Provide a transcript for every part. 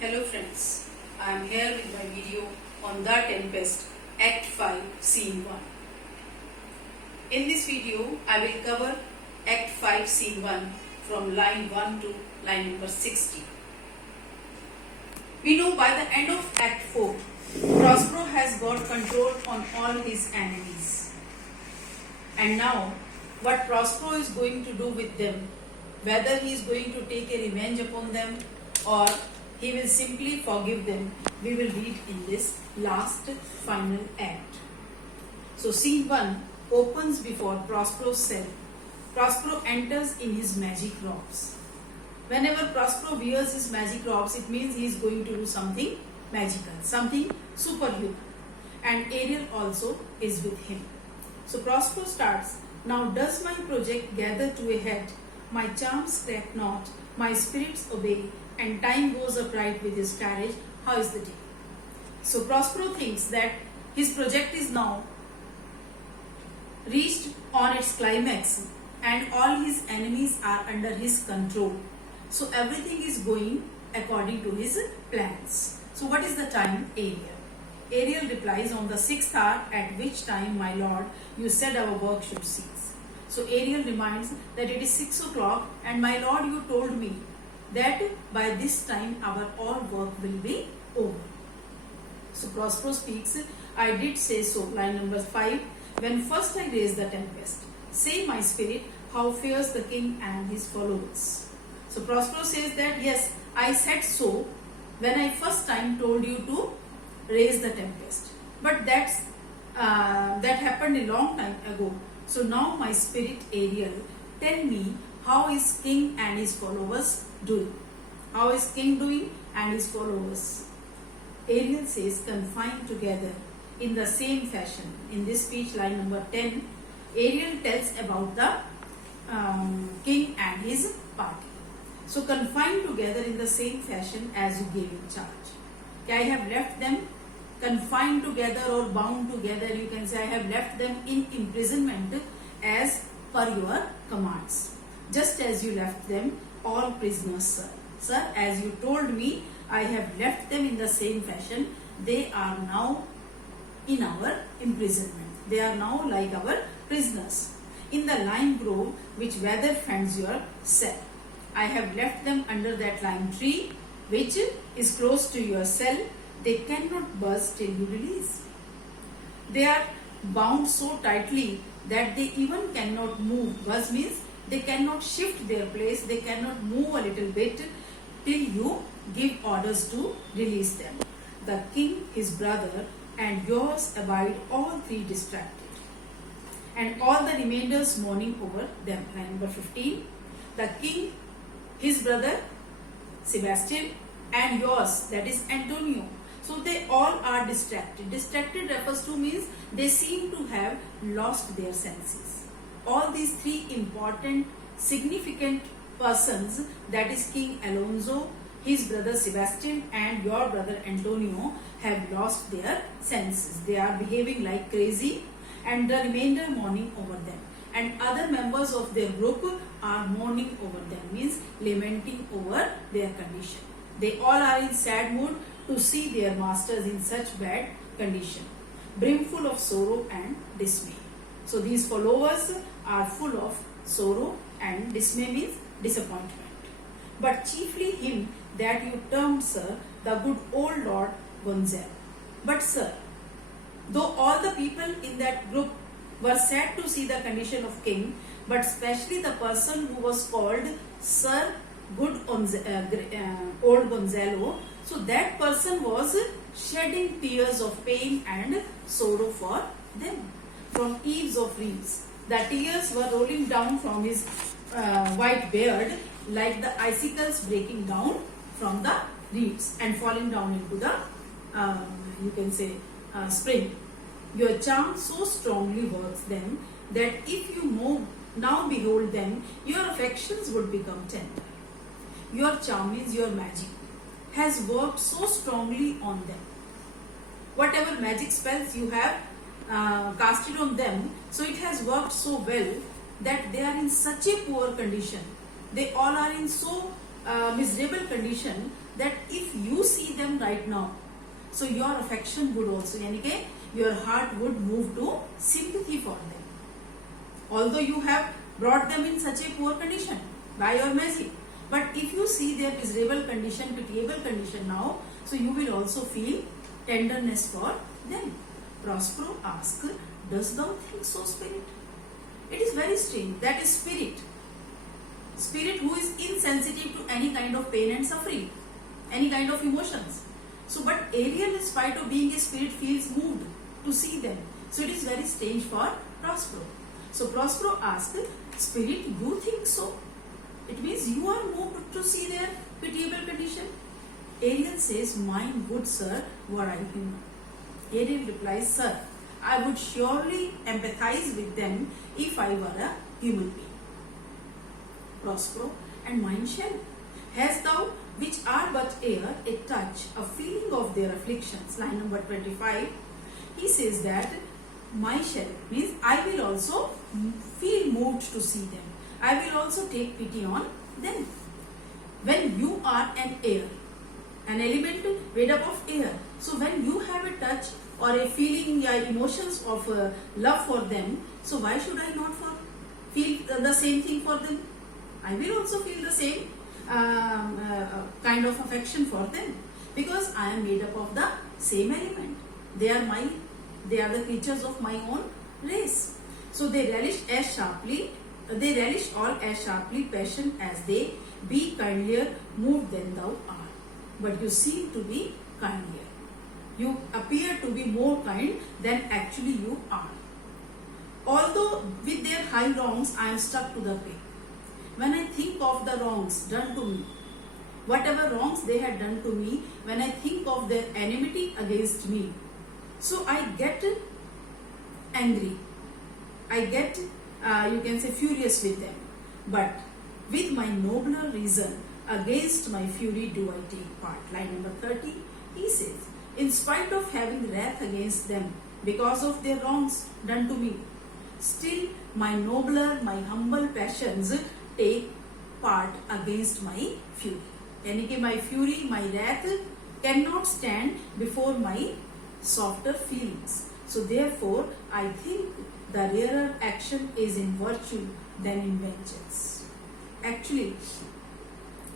Hello friends, I am here with my video on The Tempest Act 5 Scene 1. In this video, I will cover Act 5 Scene 1 from line 1 to line number 60. We know by the end of Act 4, Prospero has got control on all his enemies. And now, what Prospero is going to do with them, whether he is going to take a revenge upon them or he will simply forgive them, we will read in this last final act. So scene 1 opens before Prospero's cell. Prospero enters in his magic robes. Whenever Prospero wears his magic robes, it means he is going to do something magical, something superhuman. And Ariel also is with him. So Prospero starts, "Now does my project gather to a head, my charms crack not, my spirits obey, and time goes upright with his carriage. How is the day?" So Prospero thinks that his project is now reached on its climax and all his enemies are under his control. So everything is going according to his plans. So what is the time? Ariel. Ariel replies, "On the 6th hour, at which time, my lord, you said our work should cease." So Ariel reminds that it is 6 o'clock and my lord, you told me that by this time our all work will be over. So Prospero speaks, "I did say so," line number 5, "when first I raised the tempest. Say, my spirit, how fares the king and his followers?" So Prospero says that, yes, I said so when I first time told you to raise the tempest. But that happened a long time ago. So now my spirit, Ariel, tell me, how is king and his followers doing? How is king doing and his followers? Ariel says, "Confined together in the same fashion." In this speech, line number 10, Ariel tells about the king and his party. So confined together in the same fashion as you gave in charge. Okay, I have left them confined together or bound together. You can say, I have left them in imprisonment as per your commands. Just as you left them all prisoners, sir. Sir, as you told me, I have left them in the same fashion. They are now in our imprisonment. They are now like our prisoners. In the lime grove which weather fends your cell. I have left them under that lime tree which is close to your cell. They cannot burst till you release. They are bound so tightly that they even cannot move. Buzz means they cannot shift their place. They cannot move a little bit till you give orders to release them. The king, his brother, and yours abide all three distracted, and all the remainders mourning over them. Line number 15. The king, his brother Sebastian, and yours, that is Antonio. So they all are distracted. Distracted refers to means they seem to have lost their senses. All these three important, significant persons, that is King Alonso, his brother Sebastian, and your brother Antonio, have lost their senses. They are behaving like crazy, and the remainder mourning over them. And other members of their group are mourning over them, means lamenting over their condition. They all are in sad mood to see their masters in such bad condition, brimful of sorrow and dismay. So these followers are full of sorrow and dismay, means disappointment. But chiefly him that you termed, sir, the good old Lord Gonzalo. But sir, though all the people in that group were sad to see the condition of king, but especially the person who was called Sir Good Old Gonzalo, so that person was shedding tears of pain and sorrow for them from eaves of reeds. The tears were rolling down from his white beard like the icicles breaking down from the reeds and falling down into the, you can say, spring. Your charm so strongly works them that if you now behold them, your affections would become tender. Your charm means your magic has worked so strongly on them. Whatever magic spells you have casted on them, so it has worked so well that they are in such a poor condition. They all are in so miserable condition that if you see them right now, so your affection would also, यानी कि your heart would move to sympathy for them. Although you have brought them in such a poor condition by your magic, but if you see their miserable condition, pitiable condition now, so you will also feel tenderness for them. Prospero asked, does thou think so, spirit? It is very strange that is spirit who is insensitive to any kind of pain and suffering, any kind of emotions. So but Ariel, in spite of being a spirit, feels moved to see them. So it is very strange for Prospero. So Prospero asked, spirit, you think so? It means you are moved to see their pitiable condition. Ariel says, mine good sir, were I human. Ariel replies, sir, I would surely empathize with them if I were a human being. Prospero, and mine shall. Hast thou, which are but air, a touch, a feeling of their afflictions. Line number 25. He says that my shall means I will also feel moved to see them. I will also take pity on them. When you are an air, an element made up of air, so when you have a touch or a feeling or emotions of love for them, so why should I not feel the same thing for them? I will also feel the same kind of affection for them, because I am made up of the same element. They are the creatures of my own race. So they relish all as sharply passion as they be kindlier moved than thou art. But you seem to be kindlier. You appear to be more kind than actually you are. Although with their high wrongs I am stuck to the quick. When I think of the wrongs done to me, whatever wrongs they had done to me, when I think of their enmity against me, so I get angry. I get, you can say, furious with them. But with my nobler reason, against my fury do I take part. Line number 30, he says, in spite of having wrath against them because of their wrongs done to me, still my nobler, my humble passions take part against my fury. यानी कि my fury, my wrath cannot stand before my softer feelings. So therefore, I think the rarer action is in virtue than in vengeance. Actually,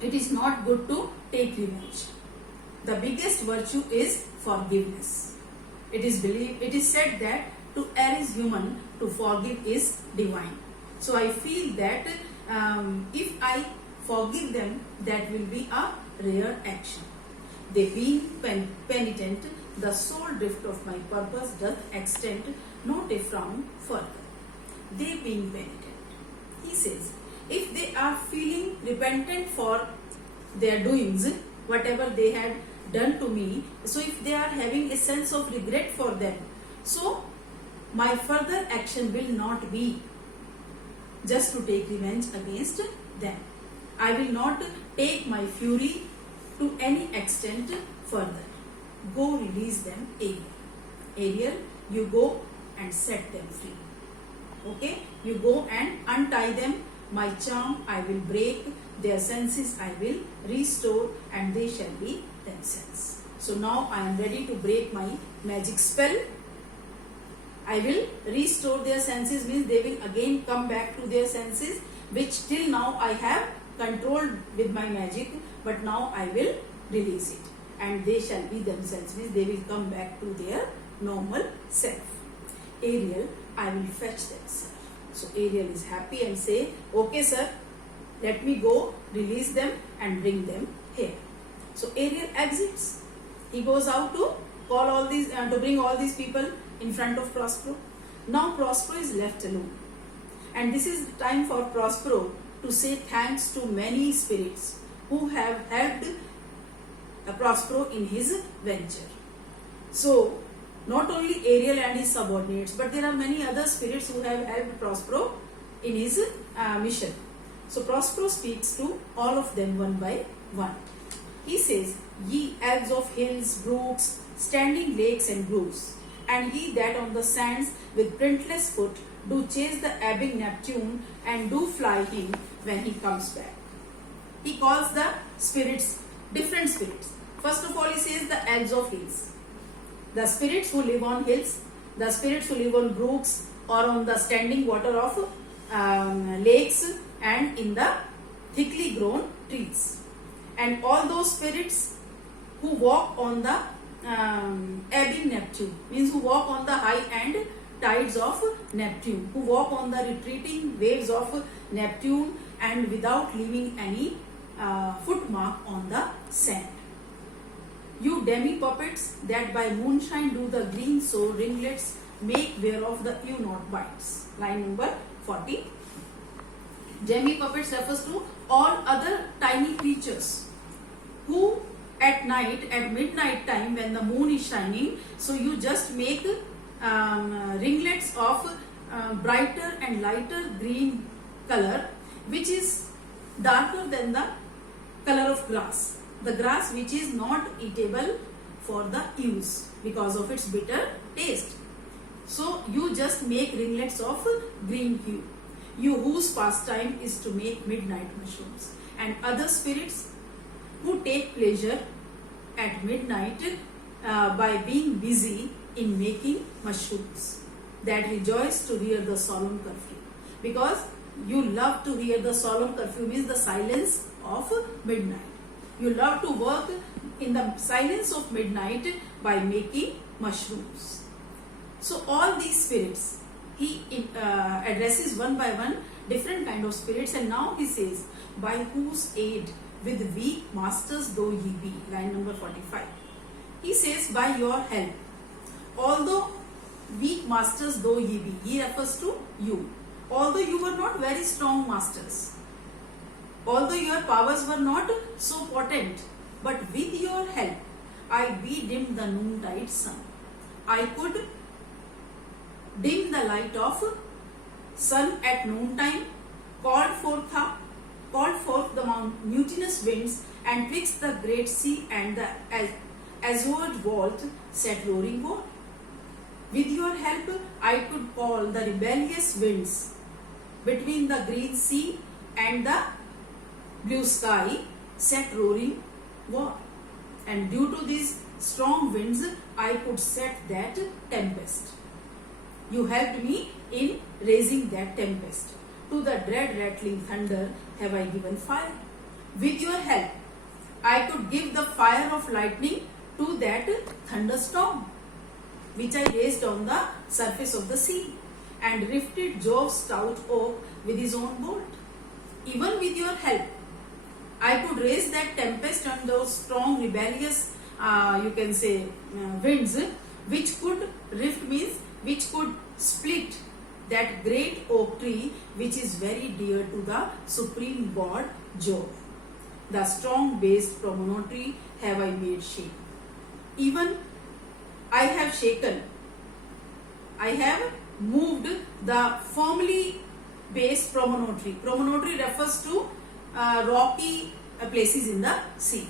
it is not good to take revenge. The biggest virtue is forgiveness. It is said that to err is human, to forgive is divine. So I feel that if I forgive them, that will be a rare action. They being penitent, the sole drift of my purpose doth extend not a frown further. They being penitent. He says, if they are feeling repentant for their doings, whatever they had done to me, so if they are having a sense of regret for them, so my further action will not be just to take revenge against them. I will not take my fury to any extent further. Go release them, Ariel. Ariel, you go and set them free. Okay? You go and untie them. My charm I will break, their senses I will restore, and they shall be themselves. So now I am ready to break my magic spell. I will restore their senses, means they will again come back to their senses, which till now I have controlled with my magic, but now I will release it, and they shall be themselves, means they will come back to their normal self. Ariel, I will fetch them, sir. So Ariel is happy and say, okay sir, let me go, release them and bring them here. So Ariel exits. He goes out to call all these, to bring all these people in front of Prospero. Now Prospero is left alone. And this is the time for Prospero to say thanks to many spirits who have helped Prospero in his venture. So not only Ariel and his subordinates, but there are many other spirits who have helped Prospero in his mission. So Prospero speaks to all of them one by one. He says, ye elves of hills, brooks, standing lakes and groves, and ye that on the sands with printless foot do chase the ebbing Neptune and do fly him when he comes back. He calls the spirits different spirits. First of all, he says the elves of hills. The spirits who live on hills, the spirits who live on brooks or on the standing water of lakes and in the thickly grown trees. And all those spirits who walk on the ebbing Neptune, means who walk on the high and tides of Neptune, who walk on the retreating waves of Neptune and without leaving any footmark on the sand. You demi puppets that by moonshine do the green so ringlets make whereof the you not bites. Line number 40. Demi puppets refers to all other tiny creatures who at night, at midnight time when the moon is shining, so you just make ringlets of brighter and lighter green color, which is darker than the color of grass. The grass which is not eatable for the use because of its bitter taste. So you just make ringlets of green hue. You whose pastime is to make midnight mushrooms, and other spirits who take pleasure at midnight by being busy in making mushrooms, that rejoice to hear the solemn curfew, because you love to hear the solemn curfew, means the silence of midnight. You love to work in the silence of midnight by making mushrooms. So all these spirits, he addresses one by one different kind of spirits, and now he says, by whose aid with weak masters though ye be. Line number 45. He says, by your help, although weak masters though ye be, he refers to you. Although you were not very strong masters, although your powers were not so potent, but with your help, I be-dimmed the noontide sun. I could dim the light of sun at noontime, called forth the mutinous winds, and twixt the great sea and the azured vault set roaring war. With your help, I could call the rebellious winds between the green sea and the blue sky set roaring war. And due to these strong winds, I could set that tempest. You helped me in raising that tempest. To the dread rattling thunder have I given fire. With your help, I could give the fire of lightning to that thunderstorm, which I raised on the surface of the sea, and rifted Jove's stout oak with his own bolt. Even with your help, I could raise that tempest and those strong rebellious, winds, which could rift, means which could split that great oak tree which is very dear to the supreme god Jove. The strong based promontory have I made shake. Even I have shaken, I have moved the firmly based promontory. Promontory refers to rocky places in the sea.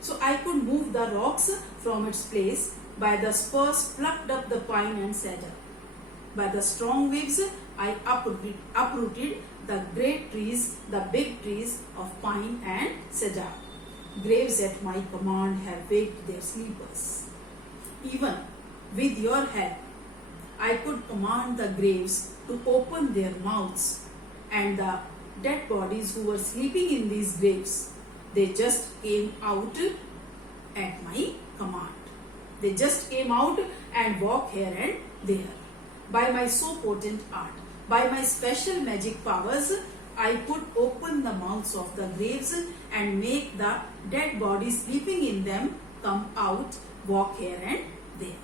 So I could move the rocks from its place by the spurs plucked up the pine and cedar. By the strong waves, I uprooted the great trees, the big trees of pine and cedar. Graves at my command have waked their sleepers. Even with your help, I could command the graves to open their mouths, and the dead bodies who were sleeping in these graves, they just came out at my command. They just came out and walked here and there. By my so potent art, by my special magic powers, I could open the mouths of the graves and make the dead bodies sleeping in them come out, walk here and there.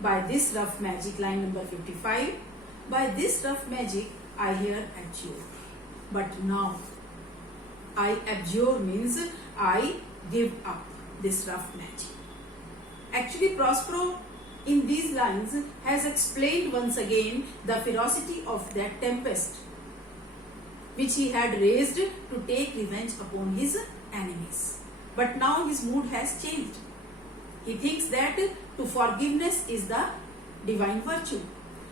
By this rough magic, line number 55, by this rough magic I here abjure. But now, I abjure means I give up this rough magic. Actually, Prospero in these lines has explained once again the ferocity of that tempest which he had raised to take revenge upon his enemies. But now his mood has changed. He thinks that to forgiveness is the divine virtue.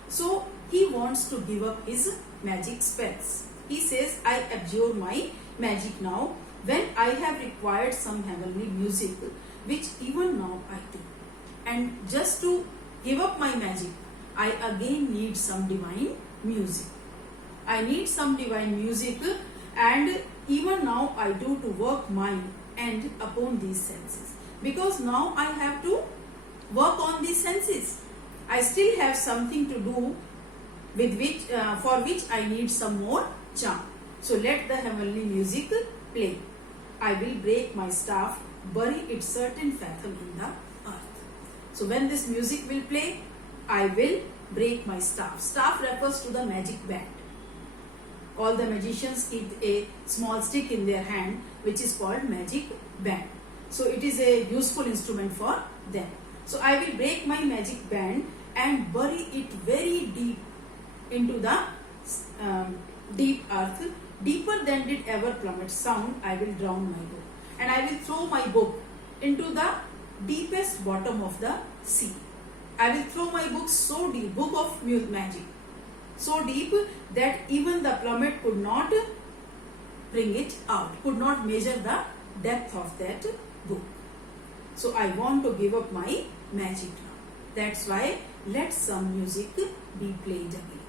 So he wants to give up his magic spells. He says, I abjure my magic now when I have required some heavenly music, which even now I do. And just to give up my magic, I again need some divine music. I need some divine music, and even now I do to work mine and upon these senses. Because now I have to work on these senses. I still have something to do with which, for which I need some more charm. So let the heavenly music play. I will break my staff, bury its certain fathom in the earth. So when this music will play, I will break my staff. Staff refers to the magic band. All the magicians keep a small stick in their hand, which is called magic band. So it is a useful instrument for them. So I will break my magic band and bury it very deep into the deep earth. Deeper than did ever plummet sound, I will drown my book. And I will throw my book into the deepest bottom of the sea. I will throw my book so deep, book of magic, so deep that even the plummet could not bring it out, could not measure the depth of that book. So I want to give up my magic now. That's why let some music be played again.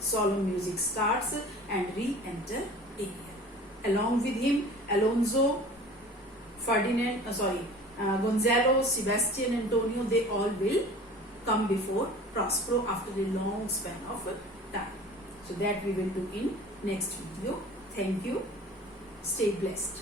Solemn music starts and re-enter Ariel. Along with him, Alonso, Gonzalo, Sebastian, Antonio, they all will come before Prospero after a long span of time. So that we will do in next video. Thank you. Stay blessed.